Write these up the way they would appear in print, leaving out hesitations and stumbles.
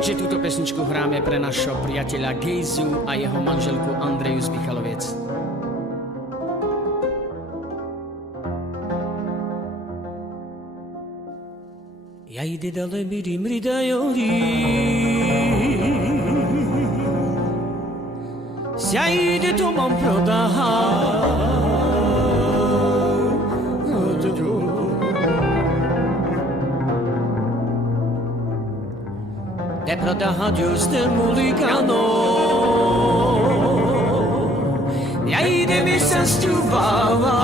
Takže túto pesničku hráme pre našho priateľa Gejzu a jeho manželku Andreju z Michaloviec. Jajde dale miri mridajori Sjajde to mam prodaha Te prodaha giuste muligano Jajde mi se stuvava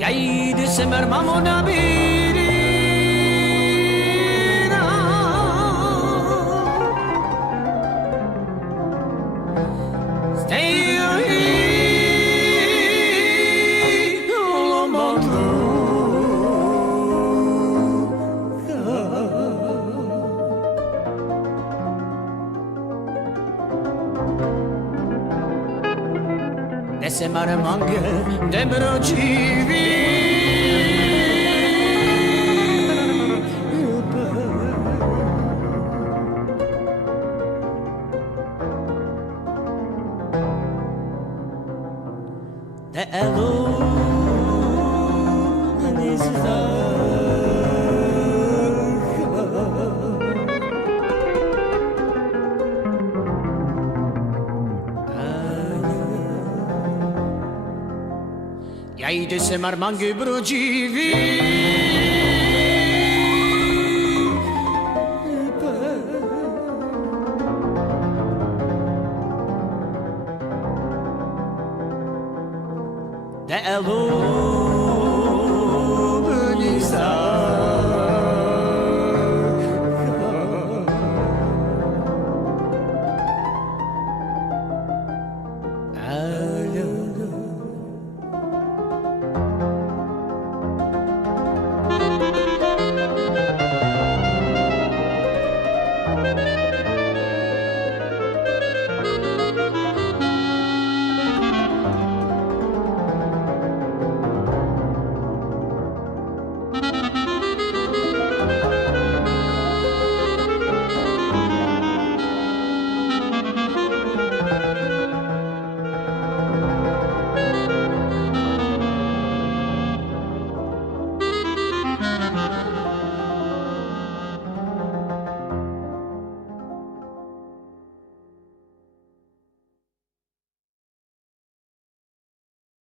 Jajde se mer mamo nabirina Stay lo mandro De se mar mange de bročivi The elo nizda Jajde se mar mange brođivi